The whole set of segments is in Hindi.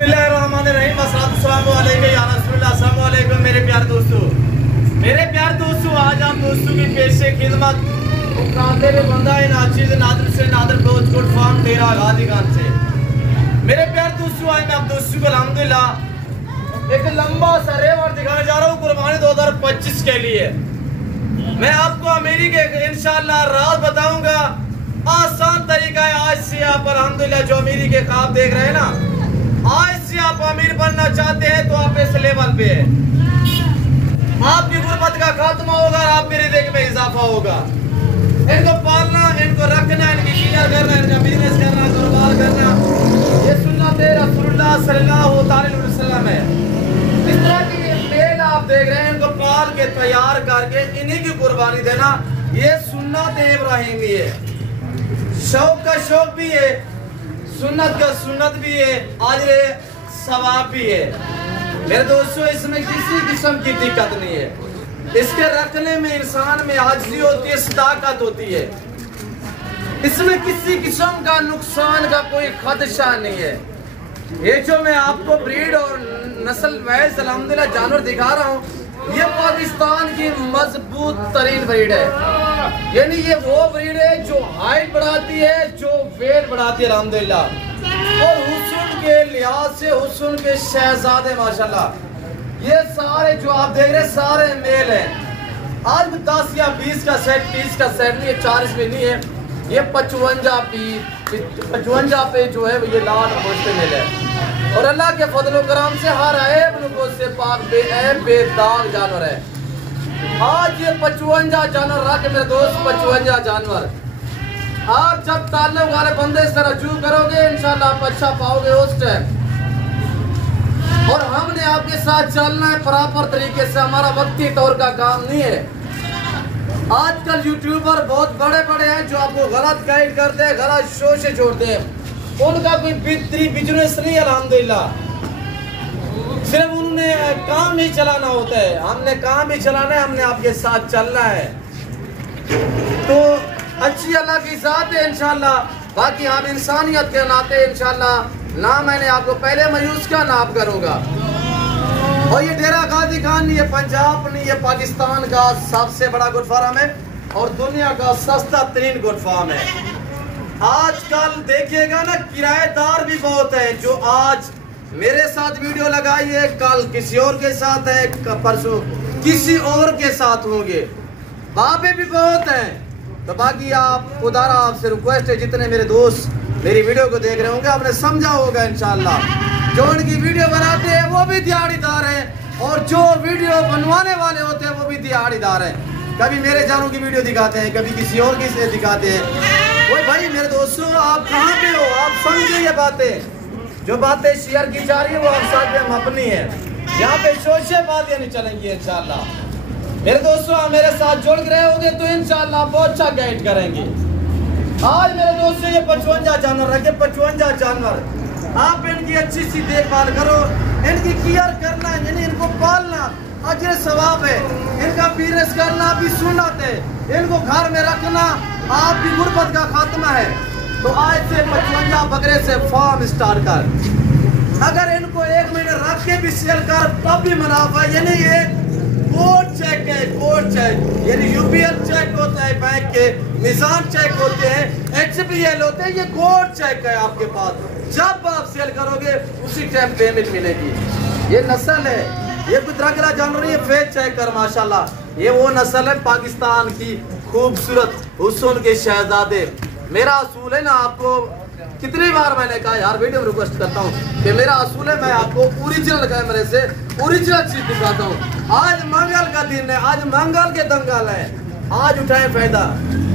मेरे प्यार दोस्तों, आज हम दोस्तों की पेशे खिदमत बंदा है नाचिद नादर से नादर बहुत गुड फॉर्म तेरा गाजी खान से। मेरे प्यार दोस्तों, आज मैं आप दोस्तों को अल्हम्दुलिल्लाह एक लंबा सा रेवर दिखाने जा रहा हूँ कुर्बानी 2025 के लिए। मैं आपको अमीरी के इंशाल्लाह राज बताऊंगा। आसान तरीका है। आज से आप अल्हम्दुलिल्लाह जो अमीरी के ख्वाब देख रहे हैं ना, आज से आप अमीर बनना चाहते हैं तो आप इस लेवल पे है। आपकी गुर्बत का खात्मा होगा, आपके रिज़्क़ में इजाफा होगा। इनको पालना, इनको रखना, इनकी केयर करना, इनका बिजनेस करना, कारोबार करना, ये सुन्नत रसूलुल्लाह सल्लल्लाहु अलैहि वसल्लम है। इस तरह की मेल आप देख रहे हैं, इनको पाल के तैयार करके इन्हीं की कुर्बानी देना, ये सुन्नत इब्राहिमी है। शौक का शौक भी है, सुन्नत का सुन्नत भी है, अजर सवाब भी है। मेरे दोस्तों, इसमें किसी किस्म की दिक्कत नहीं है। इसके रखने में इंसान में आजिज़ी होती है, सदाकत होती है। इसमें किसी किस्म का नुकसान का कोई खदशा नहीं है। ये जो मैं आपको ब्रीड और नस्ल वाइज अल्हम्दुलिल्लाह जानवर दिखा रहा हूँ, ये पाकिस्तान की मजबूत तरीन ब्रीड है। यानी ये वो ब्रीड है जो हाइट बढ़ाती है, जो वेट बढ़ाती है अल्हम्दुलिल्लाह। और हुस्न के लिहाज से हुस्न के शहजादे माशाल्लाह, ये सारे जो आप देख रहे हैं सारे मेल हैं। आज 10 या 20 का सेट, 30 का सेट नहीं है, 40 में नहीं है, ये 55 पे जो है ये लाल गोश्त मेल है। और अल्लाह के फजल करम से हर ऐब नुक़्स से पाक बेऐब बेदाग जानवर है। आज ये 55 जानवर रख मेरे दोस्त, 55 जानवर आप जब ताल्लुक़ वाले बंदे से रजू करोगे इंशाल्लाह आप अच्छा पाओगे उस टाइम। और हमने आपके साथ चलना है प्रॉपर तरीके से, हमारा वक्ती तौर का काम नहीं है। आजकल यूट्यूबर बहुत बड़े बड़े हैं जो आपको गलत गाइड करते हैं, गलत शो से छोड़ते हैं। उनका कोई बिजनेस नहीं है अल्हम्दुलिल्लाह, सिर्फ उन्होंने काम ही चलाना होता है। हमने काम ही चलाना है, हमने आपके साथ चलना है। तो अच्छी अल्लाह की ज़ात है इंशाल्लाह। बाकी हम इंसानियत के नाते इंशाल्लाह ना मैंने आपको पहले मायूस का नाप करूँगा। और ये डेरा गाजी खान नहीं है, पंजाब नहीं, ये पाकिस्तान का सबसे बड़ा गुड फार्म है और दुनिया का सस्ता तरीन गुड फार्म है। आजकल देखिएगा ना, किराएदार भी बहुत है जो आज मेरे साथ वीडियो लगाइए, कल किसी और के साथ है, परसों किसी और के साथ होंगे। बाबे भी बहुत हैं। तो बाकी आप खुदारा आपसे रिक्वेस्ट है, जितने मेरे दोस्त मेरी वीडियो को देख रहे होंगे आपने समझा होगा इंशाल्लाह। जो उनकी वीडियो बनाते हैं वो भी दिहाड़ीदार हैं, और जो वीडियो बनवाने वाले होते हैं वो भी दिहाड़ीदार हैं। कभी मेरे जानों की वीडियो दिखाते हैं, कभी किसी और की से दिखाते हैं। वो भाई मेरे दोस्तों, आप कहाँ पे हो? आप समझे ये बातें, जो बातें शेयर की जा रही है वो आप साथ में हम अपनी है। यहाँ पे सोचे बातें नहीं चलेंगी इंशाल्लाह। मेरे दोस्तों, आप मेरे साथ जुड़ रहे होंगे तो इंशाल्लाह बहुत अच्छा गाइड करेंगे। आज मेरे दोस्तों ये 55 जानवर रखे, 55 जानवर। आप इनकी अच्छी सी देखभाल करो, इनकी केयर करना, यानी इनको पालना अजर सवाब है। इनका बिजनेस करना भी सुन्नत है। इनको घर में रखना आपकी गुर्बत का खात्मा है। तो आज से 55 बकरे से फार्म स्टार्ट कर। अगर इनको 1 महीने रख के भी सेल कर तब भी मुनाफा। यानी ये कोड चेक है, कोड चेक यानी यूपीएल चेक होता है, बैंक के निजाम चेक होते हैं, HBL होते हैं, ये कोड चेक है आपके पास। जब आप सेल करोगे उसी टाइम पेमेंट मिलेगी। ये नस्ल है, ये कुछ रगड़ा जानवर नहीं है, फेस चेक कर माशाल्लाह। ये वो नस्ल है पाकिस्तान की खूबसूरत हुस्न के शहजादे। मेरा असूल है ना, आपको कितनी बार मैंने कहा यार, वीडियो में रिक्वेस्ट करता हूँ कि मेरा असूल है मैं आपको ओरिजिनल कैमरे से ओरिजिनल चीज दिखाता हूँ। आज मंगल का दिन है, आज मंगल के दंगल है, आज उठाए फायदा।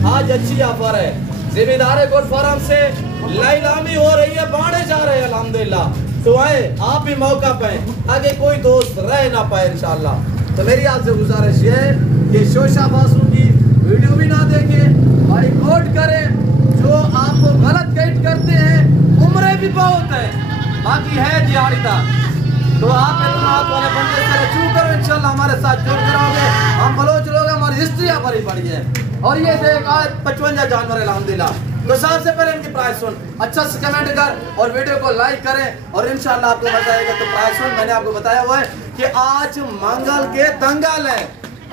आज अच्छी ऑफर है, जिम्मेदार गोट फार्म से नीलामी हो रही है, बांटे जा रहे हैं अल्हम्दुलिल्लाह। तो आए आप भी मौका पाए, आगे कोई दोस्त रह ना पाए इंशाल्लाह। तो मेरी आपसे गुजारिश ये है कि शोशाबाजों की वीडियो भी ना देखें, भाई कोट करें। जो आपको गलत गाइड करते हैं, उम्रें भी बहुत है, बाकी है दिहाड़ीदार। तो आप वाले बंदे से रजू करो, इंशाल्लाह हमारे साथ जुड़ करोगे। हम बलोच लोग, हमारी हिस्ट्री भरी पड़ी है। और ये देख आज 55 जानवर अल्हम्दुलिल्लाह। तो सबसे पहले इनकी प्राइस सुन, अच्छा से कमेंट कर और वीडियो को लाइक करें और इंशाल्लाह आपको मजा आएगा। तो प्राइस सुन, मैंने आपको बताया हुआ है कि आज मंगल के दंगल है,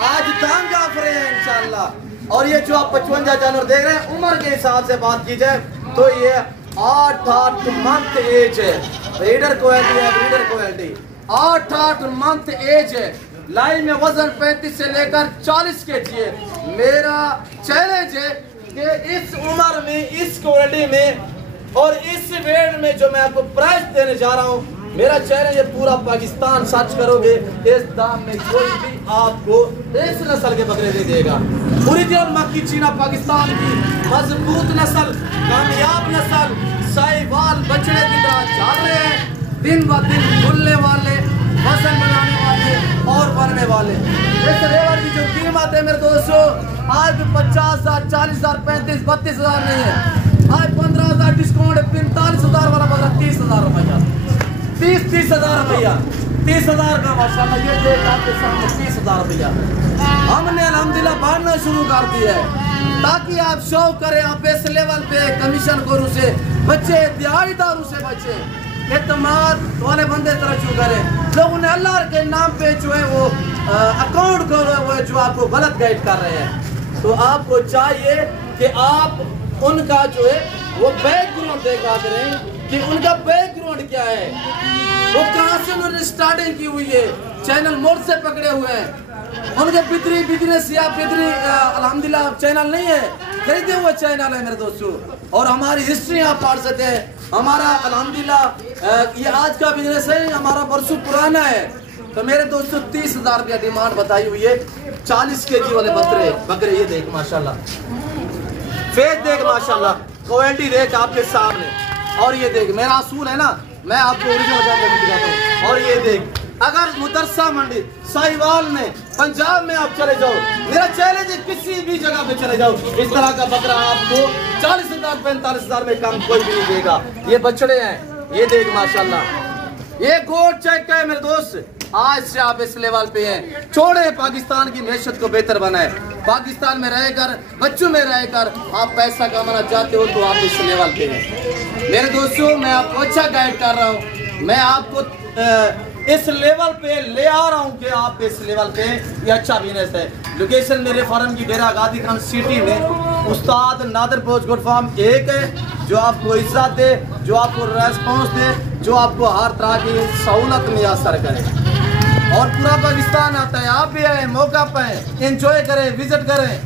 आज दंग ऑफर है इंशाल्लाह। और ये जो आप 55 जानवर देख रहे हैं, उम्र के हिसाब से बात की जाए तो ये 8 मंथ एज है, रीडर क्वालिटी है, रीडर क्वालिटी 8 मंथ एज है। लाइन में वजन 35 से लेकर 40 kg है। मेरा चैलेंज है कि इस उम्र में, इस क्वालिटी में और इस वेट में जो मैं आपको प्राइस देने जा रहा हूँ, मेरा चैलेंज है पूरा पाकिस्तान सर्च करोगे, इस दाम में कोई भी आपको इस नस्ल के बकरे नहीं देगा। ओरिजिनल मक्की चीना पाकिस्तान की मजबूत नस्ल, कामयाब नस्ल, साहिवाल बछड़े की तरह चल रहे हैं, दिन ब दिन खुलने वाले, वजन बनाने वाले और बनने वाले। इस रेवर की जो कीमत है मेरे दोस्तों, आज 50,000, 40,000, 35,000, 32,000 नहीं है, आज 15,000 डिस्काउंट है। 45,000 वाला बकरा 30,000 रुपया, 30,000 रुपया, 30,000 का माशाल्लाह। ये देख आपके सामने 30,000 रुपया हमने अल्हम्दुलिल्लाह बढ़ना शुरू कर दिया है ताकि आप शो करें, आप इस लेवल पे कमीशन खोरों से बच्चे, दिहाड़ीदारों से बच्चे, एतमाद वाले बंदे तरक्की करें। लोगों ने अल्लाह के नाम पे जो है वो अकाउंट खोले हुए जो आपको गलत गाइड कर रहे हैं। तो आपको चाहिए कि आप उनका जो है वो बैकग्राउंड देखा करें कि उनका बैकग्राउंड क्या है, वो कहाँ से उन्होंने स्टार्टिंग की हुई है, चैनल मोड़ से पकड़े हुए हैं, उनके बिक्री बिजनेस या बिक्री अल्हम्दुलिल्लाह चैनल नहीं है, खरीदे हुए चैनल है मेरे दोस्तों। और हमारी हिस्ट्री आप पढ़ सकते हैं, हमारा अल्हम्दुलिल्लाह ये आज का बिजनेस है, हमारा बरसों पुराना है। तो मेरे दोस्तों 30,000 रुपया डिमांड बताई हुई है। 40 kg वाले बकरे ये देख माशाल्लाह, फेस देख माशाल्लाह, क्वालिटी देख आपके सामने। और ये देख मेरा असूल है ना, मैं आपको ओरिजिनल जानकारी दिखाता हूँ। और ये देख, अगर मुदरसा मंडी साहिवाल में, पंजाब में आप चले जाओ, मेरा चैलेंज है किसी भी जगह पे चले जाओ, इस तरह का बकरा आपको 40,000, 45,000 में कम कोई भी नहीं देगा। ये बछड़े हैं, ये देख माशाल्लाह, ये गोट चेक का है मेरे दोस्त। आज से आप इस लेवल पे हैं, छोड़े पाकिस्तान की मैशत को बेहतर बनाए। पाकिस्तान में रहकर, बच्चों में रहकर आप पैसा कमाना चाहते हो तो आप इस लेवल पे हैं मेरे दोस्तों। मैं आपको अच्छा गाइड कर रहा हूँ, मैं आपको इस लेवल पे ले आ रहा हूँ कि आप इस लेवल पे ये अच्छा बिजनेस है। लोकेशन मेरे फार्म की डेरा गाजी खान सिटी में उस्ताद नादर पोस्ट गुड फार्म एक है, जो आपको इज्जत दे, जो आपको रेस्पॉन्स दे, जो आपको हर तरह की सहूलत मुयसर करे। और पूरा पाकिस्तान आता है, आप भी आए, मौका पाए, एंजॉय करें, विजिट करें।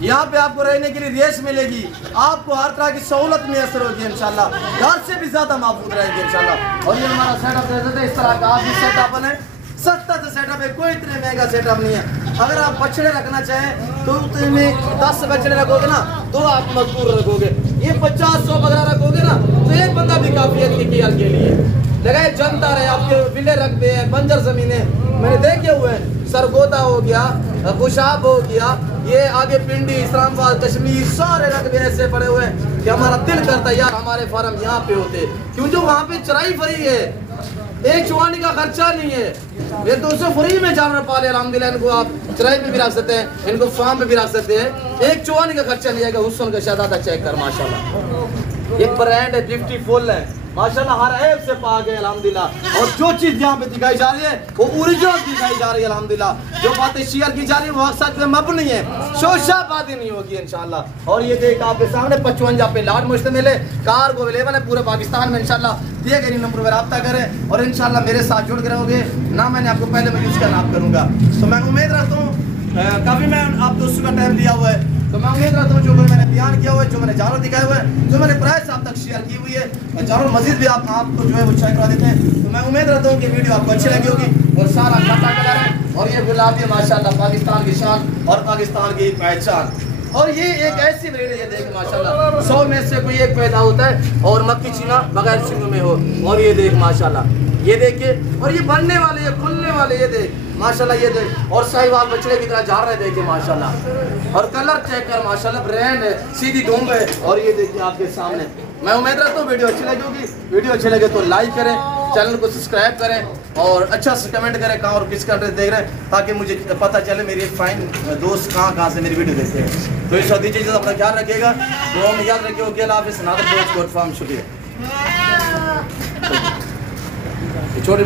यहाँ पे आपको रहने के लिए रेस मिलेगी, आपको हर तरह की सहूलत मैसर होगी इंशाल्लाह, घर से भी ज्यादा महफूज रहेंगे इंशाल्लाह। और ये हमारा सेटअप रहता है इस तरह का, आप भी सेटअप बने, सस्ता से सेटअप है, कोई इतने महंगा सेटअप नहीं है। अगर आप बछड़े रखना चाहें तो उसमें 10 बछड़े रखोगे ना तो आप मजबूर रखोगे, ये 50-100 बकरा रखोगे ना तो एक बंदा भी काफी है के लिए। जगह जनता रहे, आपके विले रखते हैं, बंजर जमीने मैंने देखे हुए हैं, सरगोदा हो गया, खुशाब हो गया, ये आगे पिंडी, इस्लामाबाद, कश्मीर, सारे रकबे ऐसे पड़े हुए हैं कि हमारा दिल करता है यार हमारे फार्म यहाँ पे होते, क्योंकि वहाँ पे चराई फ्री है, एक चुवानी का खर्चा नहीं है। ये 200 फ्री में जानवर पाले अल्हम्दुलिल्लाह, इनको आप चराई पे भी रख सकते हैं, इनको फार्म पे भी रख सकते हैं, एक चुवानी का खर्चा नहीं आएगा। हुस्न का शहजादा चेक कर माशाल्लाह, एक ब्रांड है, 50 फुल है माशाल्लाह, हर ऐप से पा गए अल्हम्दुलिल्लाह। और जो चीज यहाँ पे दिखाई जा रही है वो ओरिजिनल दिखाई जा रही है अल्हम्दुलिल्लाह। जो बातें शेयर की जा रही है वो अक्सर पे मबनी है, शोशाबादी नहीं होगी इंशाल्लाह। और ये देख आपके सामने 55 पे लाट मुश्तमिल है, कार को अवेलेबल है पूरे पाकिस्तान में इंशाल्लाह। दिए गए नंबर पर रब्ता करें और इंशाल्लाह मेरे साथ जुड़ के रहोगे ना, मैंने आपको पहले मैं यूज का नाम करूंगा। तो मैं उम्मीद रखता हूँ, काफी मैं आप दोस्तों का टाइम दिया हुआ है, तो मैं उम्मीद रखता हूँ जो मैंने बयान किया हुआ है, जो मैंने जानवर दिखाए हुए हैं, जो मैंने प्राइस आप तक शेयर की हुई है, जानवर मजीद भी आपको जो है वो चेक करा देते हैं। तो मैं उम्मीद रखता हूँ कि वीडियो आपको अच्छी लगी होगी। और सारा खाता कलर है और ये गुलाबी माशाल्लाह पाकिस्तान की शान और पाकिस्तान की पहचान। और ये एक ऐसी ब्रीड है, ये देख माशाल्लाह 100 में से कोई एक पैदा होता है और मक्की चीना बगैर सिंगों में हो। और ये देख माशाल्लाह, ये देखिए, और ये बनने वाले, ये खुलने वाले, ये देख माशाल्लाह, ये देख। और साहिवाल बछड़े की तरह जा रहे देखिए माशाल्लाह। और कलर चेक कर माशाल्लाह, ब्रांड है, सीधी धूम है। और ये देखिए आपके सामने। मैं उम्मीद रखता हूँ वीडियो अच्छी लगी होगी, वीडियो अच्छी लगे तो लाइक करें, चैनल को सब्सक्राइब करें और अच्छा से कमेंट करें कहाँ और किस कंट्री देख रहे हैं, ताकि मुझे पता चले मेरे फाइन दोस्त कहाँ से मेरी वीडियो देखते हैं। तो इस वक्त चीज़ अपना ख्याल रखिएगा, तो हम याद रखिए। ओके, अल्लाह हाफ़िज़। नादर दोस्त गुड फार्म, शुक्रिया। छोटी